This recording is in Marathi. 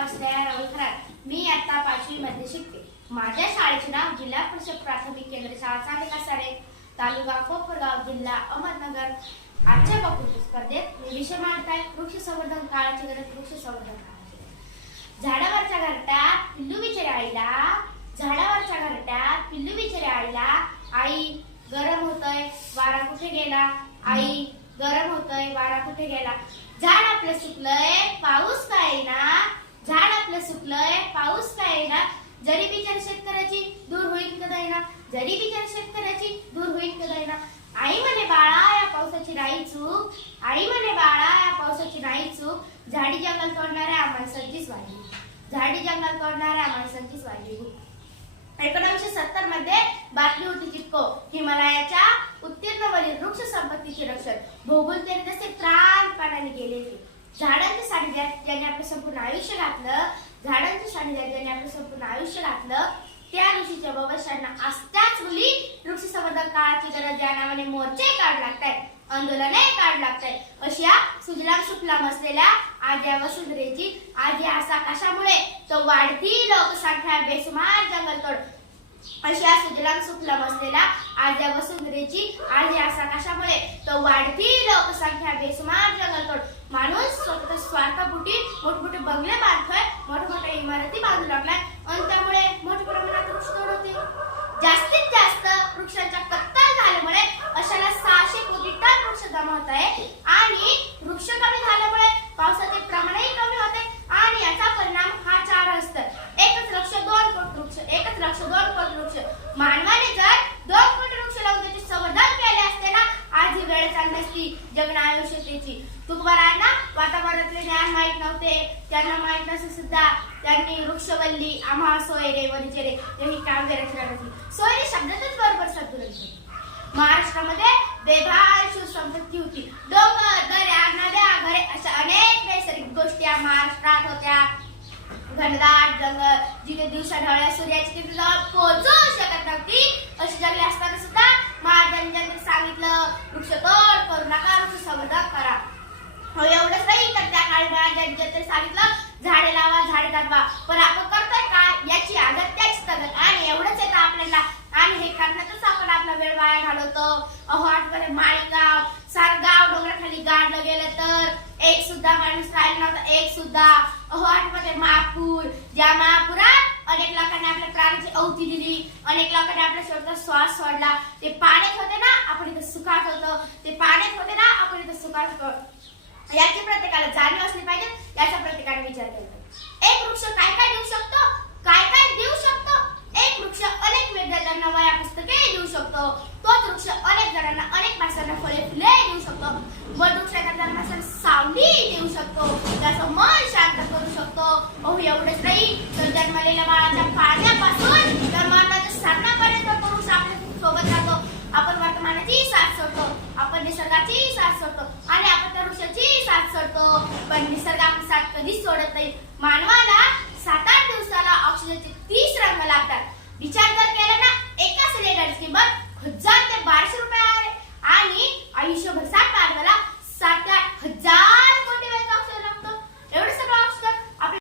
नाव स्नेहा राहुल खरात मी आता पाचवी मध्ये शिकते. माझ्या शाळेचे नाव जिल्हा परिषद प्राथमिक केंद्र शाळा चांदिका साडे तालुका कोपरगाव जिल्हा अहमदनगर. आजच्या वक्तृत्व स्पर्धेत मी विषय मांडत आहे वृक्ष संवर्धन काळाची गरज वृक्ष संवर्धन काळाची. झाडावरच्या घरट्यात पिल्लू बिचारे आईला झाडावरच्या घरट्यात पिल्लू बिचारे आईला आई गरम होतय वारा कुठे गेला? आई गरम होतय वारा कुठे गेला? झाड आपलं सुकलंय पाऊस काय ना? झाड आपलं सुकलंय पाऊस काय ना? जरी बिचार शेतकऱ्याची दूर होईल कदा ना? जरी बिचार शेतकऱ्याची दूर होईल कदा ना? आई म्हणे बाळा या पावसाची नाही चूक. आई म्हणे बाळा या पावसाची नाही चूक. झाडी जंगल तोडणाऱ्या माणसांचीच वाढली झाडी जंगल तोडणाऱ्या माणसांचीच वाढली एकोणीसशे सत्तरमध्ये बातमी होती जितको हिमालयाच्या उत्तीर्णवरील वृक्ष संपत्तीचे रक्षण. भोगून त्यांनी तसे प्राणपणाने गेलेले झाडांच्या सानिध्यात ज्याने आपलं संपूर्ण आयुष्य घातलं झाडांच्या सानिध्यात ज्याने आपलं संपूर्ण आयुष्य घातलं त्या ऋषीच्या वंशांना आज त्याच मुली वृक्ष संवर्धन काळाची गरज या नावाने मोर्चे काढ लागतायत आंदोलने काढ लागतायत. अशा सुजलाम सुफलाम असलेल्या आज या वसुंधरेची आज या असा कशामुळे तो वाढती लोकसंख्या बेसुमार जंगलतोड. अशा सुजलाम सुफलाम असलेल्या आज या वसुंधरेची आज या असा कशामुळे तो वाढती लोकसंख्या बेसुमार जंगलतोड. माणूस स्वतः मोठमोठे बंगले बांधतोय. मोठमोठ्या इमारती बांधू लागलाय. वेळ चालली आयुष्यतेची तुकबरांना वातावरणातले ज्ञान माहीत नव्हते. त्यांना माहीत नसे सुद्धा त्यांनी वृक्षवल्ली आम्हा सोयरे वरिचेरे यांनी कामगिरी रचना रचली सोयरे शब्दातच बरोबर शब्द केले. महाराष्ट्रामध्ये बेभार शिवसंपत्ती होती. डोंगर दऱ्या नद्या घरे अशा अनेक नैसर्गिक गोष्टी या महाराष्ट्रात होत्या. घनदाट जंगल जिथे दिवसा ढवळ्या सूर्याची तिथे पोहोचू शकत नव्हती अशी जंगले असताना सुद्धा महाराजांनी ज्यांनी सांगितलं वृक्षतोड करू नका वृक्ष संवर्धन करा हो एवढंच नाही तर त्या काळी महाराजांनी ज्यांनी सांगितलं झाडे लावा झाडे जगवा पण आपण करतोय काय याची आदत त्याची तगत आणि एवढंच येतं आपल्याला आणि हे करण्यातच आपण आपला वेळ वाया घालवतो माळीगाव सारगाव डोंगराखाली गाडलं गेलं तर एक सुद्धा माणूस राहिला नव्हता एक सुद्धा. अहो महापूर ज्या महापुरात अनेक लोकांनी आपल्या प्राणाची अवती दिली अनेक लोकांनी आपल्या शेवटचा श्वास सोडला. ते पाण्यात होते ना आपण इथं सुखात होतो. ते पाण्यात होते ना आपण इथं सुखात होतो. याची प्रत्येकाला जाणीव असली पाहिजे याचा प्रत्येकाने विचार केला एक वृक्ष काय काय देऊ शकतो? काय काय देऊ शकतो एक वृक्ष अनेक विद्यार्थ्यांना वया पुस्तके देऊ शकतो तोच वृक्ष अनेक जणांना अनेक माणसांना फळे फुले देऊ शकतो वड वृक्ष एखाद्या माणसाला सावली देऊ शकतो. त्याचं मन शांत करू शकतो. अहो एवढंच नाही. तर जन्मलेल्या बाळाच्या पाण्यापासून तर माताच्या सरणापर्यंत पुरुष वृक्ष आपल्यासोबत राहतो आपण वर्तमानाची साथ सोडतो. आपण निसर्गाची साथ सोडतो. आणि आपण त्या वृक्षाची साथ सोडतो. पण निसर्ग आपली साथ कधीच सोडत नाही. मानवाला